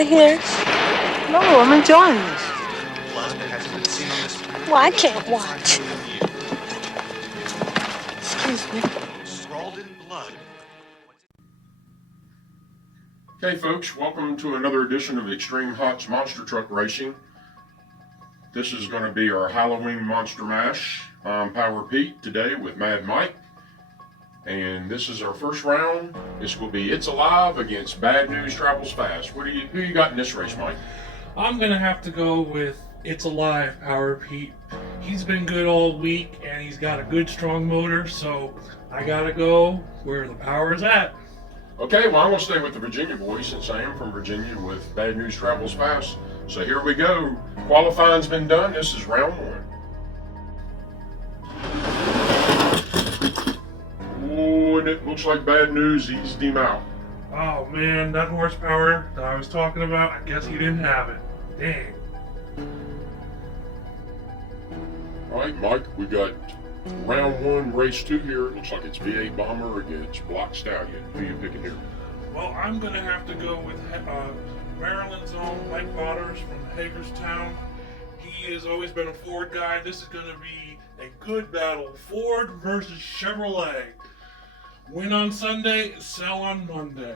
out of here? No, I'm enjoying this. Well, I can't watch. Excuse me. Hey folks, welcome to another edition of Extreme Hot's Monster Truck Racing. This is going to be our Halloween Monster Mash. I'm Power Pete today with Mad Mike. And this is our first round. This will be It's Alive against Bad News Travels Fast. Who you got in this race, Mike? I'm going to have to go with It's Alive, Power Pete. He's been good all week and he's got a good strong motor, so I got to go where the power is at. Okay, well, I'm going to stay with the Virginia boys since I am from Virginia with Bad News Travels Fast. So here we go. Qualifying's been done. This is round one. Oh, and it looks like Bad News eased him out. Oh man, that horsepower that I was talking about, I guess he didn't have it. Dang. All right, Mike, we got round one, race two here. It looks like it's V8 Bomber against Black Stallion. Who are you picking here? Well, I'm going to have to go with Maryland's own Mike Waters from Hagerstown. He has always been a Ford guy. This is going to be a good battle. Ford versus Chevrolet. Win on Sunday, sell on Monday.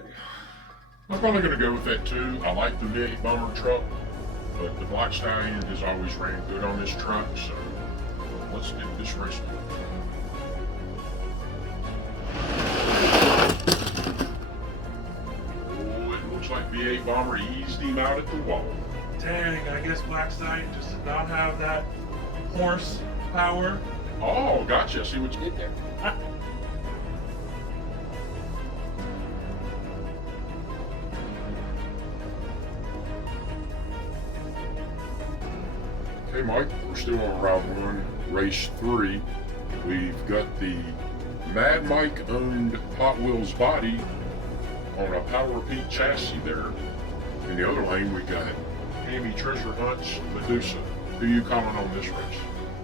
I'm probably going to go with that too. I like the V8 Bomber truck, but the Black Stallion has always ran good on this truck, so let's get this race going. Oh, it looks like V8 Bomber eased him out at the wall. Dang, I guess Black Stallion just did not have that horse power. Oh, gotcha. I see what you did there. Okay, Mike, we're still on round one, race three. We've got the Mad Mike owned Hot Wheels body on a Power Pete chassis there. In the other lane, we got Amy Treasure Hunt's Medusa. Who you calling on this race?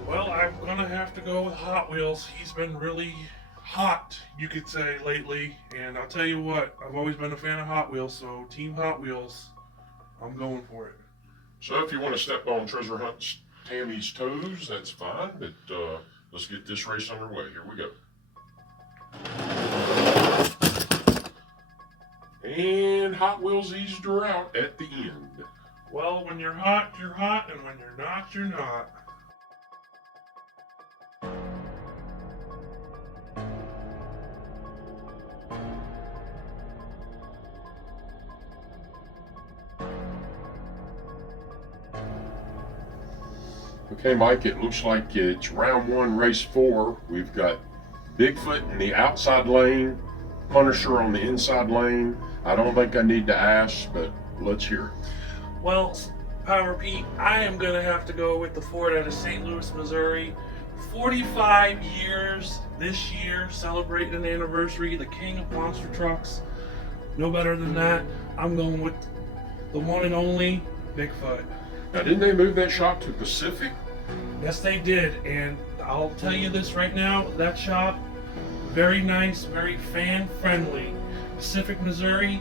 Well, I'm gonna have to go with Hot Wheels. He's been really hot, you could say, lately. And I'll tell you what, I've always been a fan of Hot Wheels, so Team Hot Wheels, I'm going for it. So if you want to step on Treasure Hunt's Tammy's toes, that's fine, but let's get this race underway. Here we go. And Hot Wheels eased her out at the end. Well, when you're hot, and when you're not, you're not. Okay, Mike, it looks like it's round one, race four. We've got Bigfoot in the outside lane, Punisher on the inside lane. I don't think I need to ask, but let's hear it. Well, Power Pete, I am going to have to go with the Ford out of St. Louis, Missouri. 45 years this year, celebrating an anniversary, the king of monster trucks. No better than that. I'm going with the one and only Bigfoot. Now, didn't they move that shop to Pacific? Yes, they did, and I'll tell you this right now, that shop, very nice, very fan-friendly. Pacific, Missouri,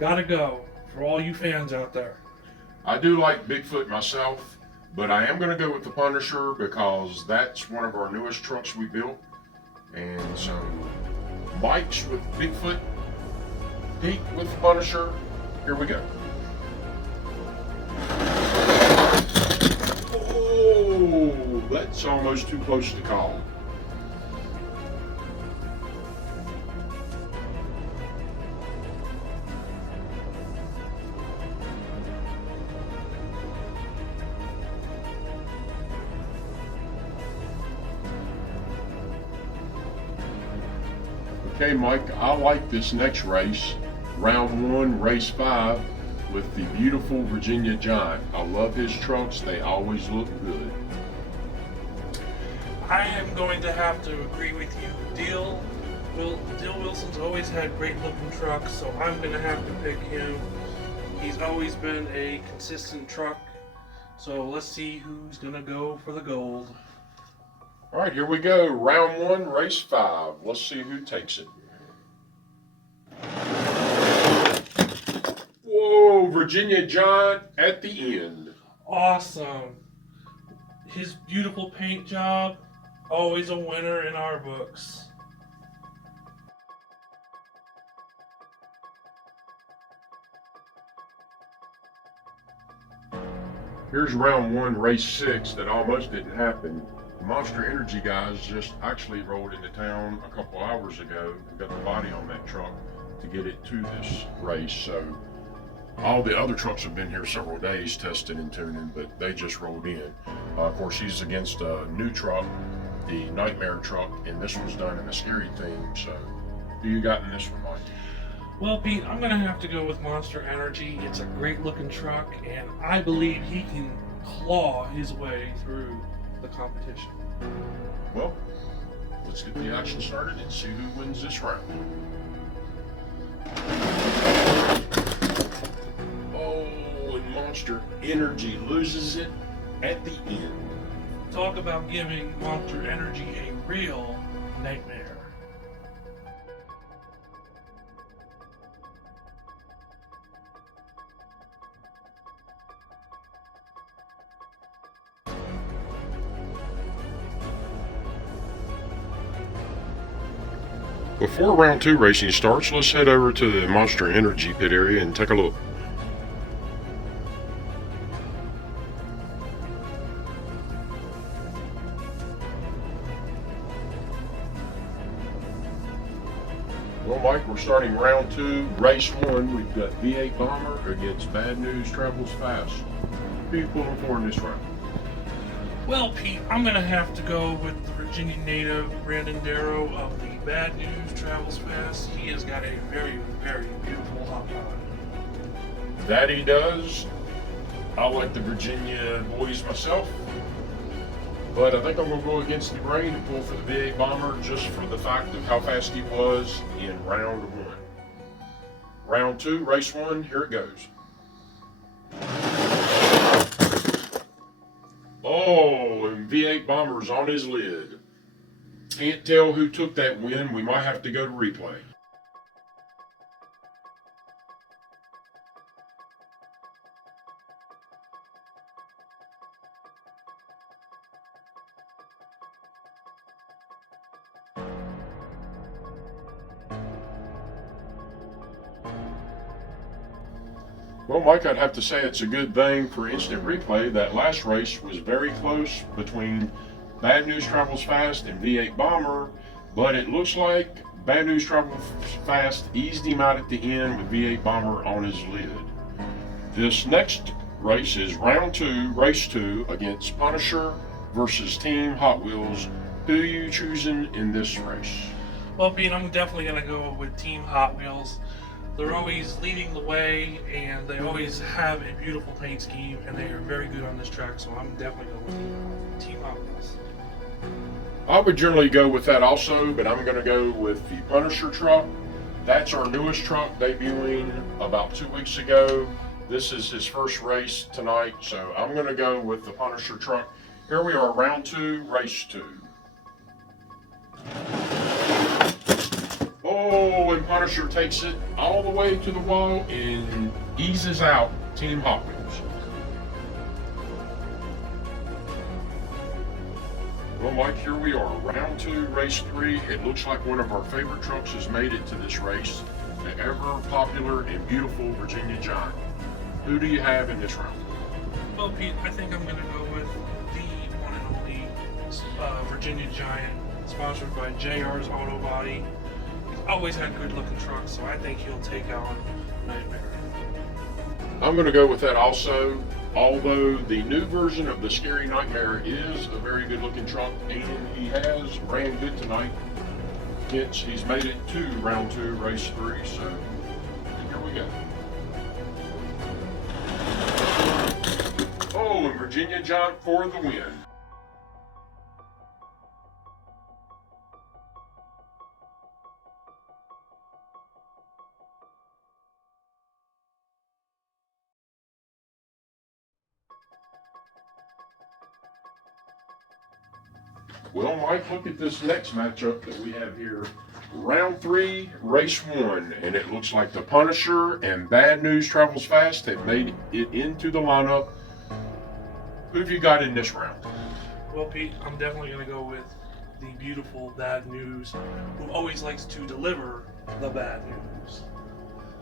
gotta go for all you fans out there. I do like Bigfoot myself, but I am going to go with the Punisher because that's one of our newest trucks we built. And so, Mike's with Bigfoot, Pete with Punisher. Here we go. Oh, that's almost too close to call. Okay, Mike, I like this next race, round one, race 5, with the beautiful Virginia Giant. I love his trucks, they always look good. I am going to have to agree with you. Dill Wilson's always had great looking trucks, so I'm going to have to pick him. He's always been a consistent truck, so let's see who's going to go for the gold. All right, here we go. Round one, race 5. Let's see who takes it. Whoa, Virginia Giant at the end. Awesome. His beautiful paint job, always a winner in our books. Here's round one, race 6 that almost didn't happen. The Monster Energy guys just actually rolled into town a couple hours ago and got the body on that truck to get it to this race. So all the other trucks have been here several days testing and tuning, but they just rolled in. Of course, he's against a new truck, the Nightmare truck, and this was done in the Scary team. So who you got in this one, Mike? Well, Pete, I'm going to have to go with Monster Energy. It's a great looking truck, and I believe he can claw his way through the competition. Well, let's get the action started and see who wins this round. Oh, and Monster Energy loses it at the end. Talk about giving Monster Energy a real nightmare. Before round 2 racing starts, let's head over to the Monster Energy pit area and take a look. Well, Mike, we're starting round 2, race 1. We've got V8 Bomber against Bad News Travels Fast. Who are you pulling for in this round? Well, Pete, I'm going to have to go with the Virginia native Brandon Darrow of the Bad News Travels Fast. He has got a very, very beautiful hot rod. That he does. I like the Virginia boys myself, but I think I'm going to go against the grain and pull for the V8 Bomber just for the fact of how fast he was in round 1. Round 2, race 1, here it goes. Oh, and V8 Bomber's on his lid. Can't tell who took that win. We might have to go to replay. Well, Mike, I'd have to say it's a good thing for instant replay. That last race was very close between Bad News Travels Fast and V8 Bomber, but it looks like Bad News Travels Fast eased him out at the end with V8 Bomber on his lid. This next race is round 2, race 2, against Punisher versus Team Hot Wheels. Who are you choosing in this race? Well, Pete, I'm definitely going to go with Team Hot Wheels. They're always leading the way, and they always have a beautiful paint scheme, and they are very good on this track, so I'm definitely going with Team Hot Wheels. I would generally go with that also, but I'm going to go with the Punisher truck. That's our newest truck, debuting about 2 weeks ago. This is his first race tonight, so I'm going to go with the Punisher truck. Here we are, round 2, race 2. Oh, and Punisher takes it all the way to the wall and eases out Team Hot Wheels. Well, Mike, here we are, round 2, race 3. It looks like one of our favorite trucks has made it to this race, the ever popular and beautiful Virginia Giant. Who do you have in this round? Well, Pete, I think I'm going to go with the one and only Virginia Giant, sponsored by JR's Auto Body. He's always had good looking trucks, so I think he'll take on Nightmare. I'm going to go with that also, although the new version of the Scary Nightmare is a very good looking truck, and he has ran good tonight. Hence, he's made it to round 2, race 3, so here we go. Oh, and Virginia Giant for the win. Well, Mike, look at this next matchup that we have here. Round 3, race 1, and it looks like the Punisher and Bad News Travels Fast have made it into the lineup. Who have you got in this round? Well, Pete, I'm definitely going to go with the beautiful Bad News, who always likes to deliver the bad news.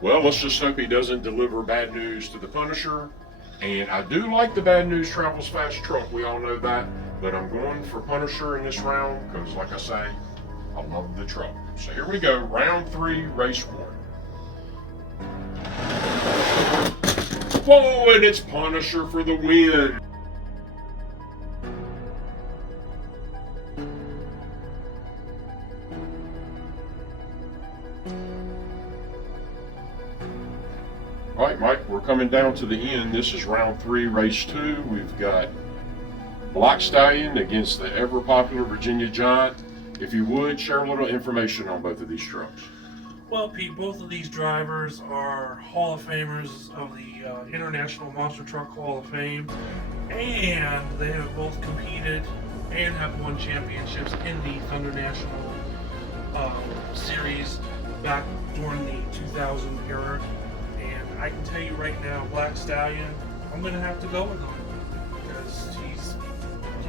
Well, let's just hope he doesn't deliver bad news to the Punisher. And I do like the Bad News Travels Fast truck, we all know that. But I'm going for Punisher in this round because, like I say, I love the truck. So here we go, round 3, race 1. Whoa, and it's Punisher for the win. All right, Mike, we're coming down to the end. This is round 3, race 2. We've got Black Stallion against the ever popular Virginia Giant. If you would, share a little information on both of these trucks. Well, Pete, both of these drivers are Hall of Famers of the International Monster Truck Hall of Fame, and they have both competed and have won championships in the Thunder National Series back during the 2000 era. And I can tell you right now, Black Stallion, I'm going to have to go with him because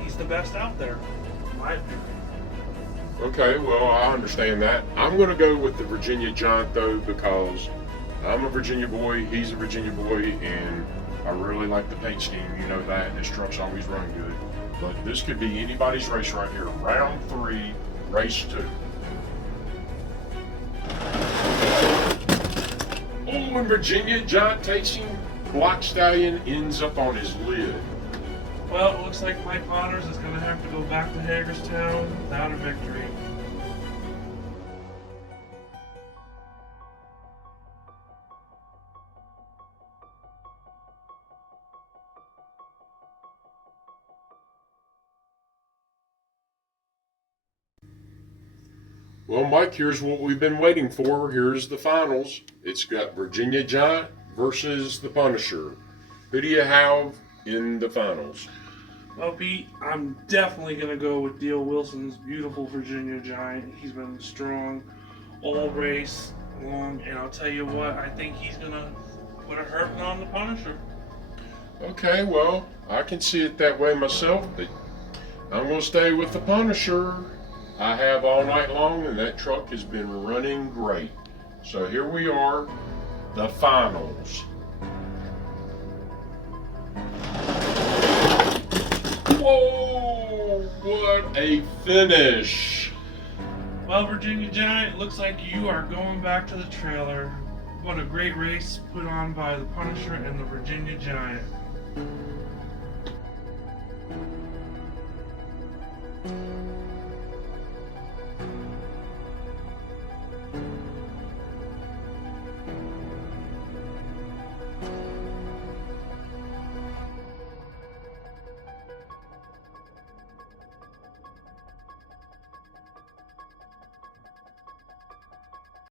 he's the best out there, in my opinion. Okay, well, I understand that. I'm going to go with the Virginia Giant, though, because I'm a Virginia boy, he's a Virginia boy, and I really like the paint scheme. You know that. This truck's always run good. But this could be anybody's race right here. Round 3, race 2. Oh, and Virginia Giant takes him. Black Stallion ends up on his lid. Well, it looks like Mike Honors is going to have to go back to Hagerstown without a victory. Well, Mike, here's what we've been waiting for. Here's the finals. It's got Virginia Giant versus the Punisher. Who do you have in the finals? Well, Pete, I'm definitely going to go with Deal Wilson's beautiful Virginia Giant. He's been strong all race long, and I'll tell you what, I think he's going to put a hurting on the Punisher. Okay, well, I can see it that way myself, but I'm going to stay with the Punisher. I have all night long, and that truck has been running great. So here we are, the finals. Whoa, what a finish. Well, Virginia Giant, looks like you are going back to the trailer. What a great race put on by the Punisher and the Virginia Giant.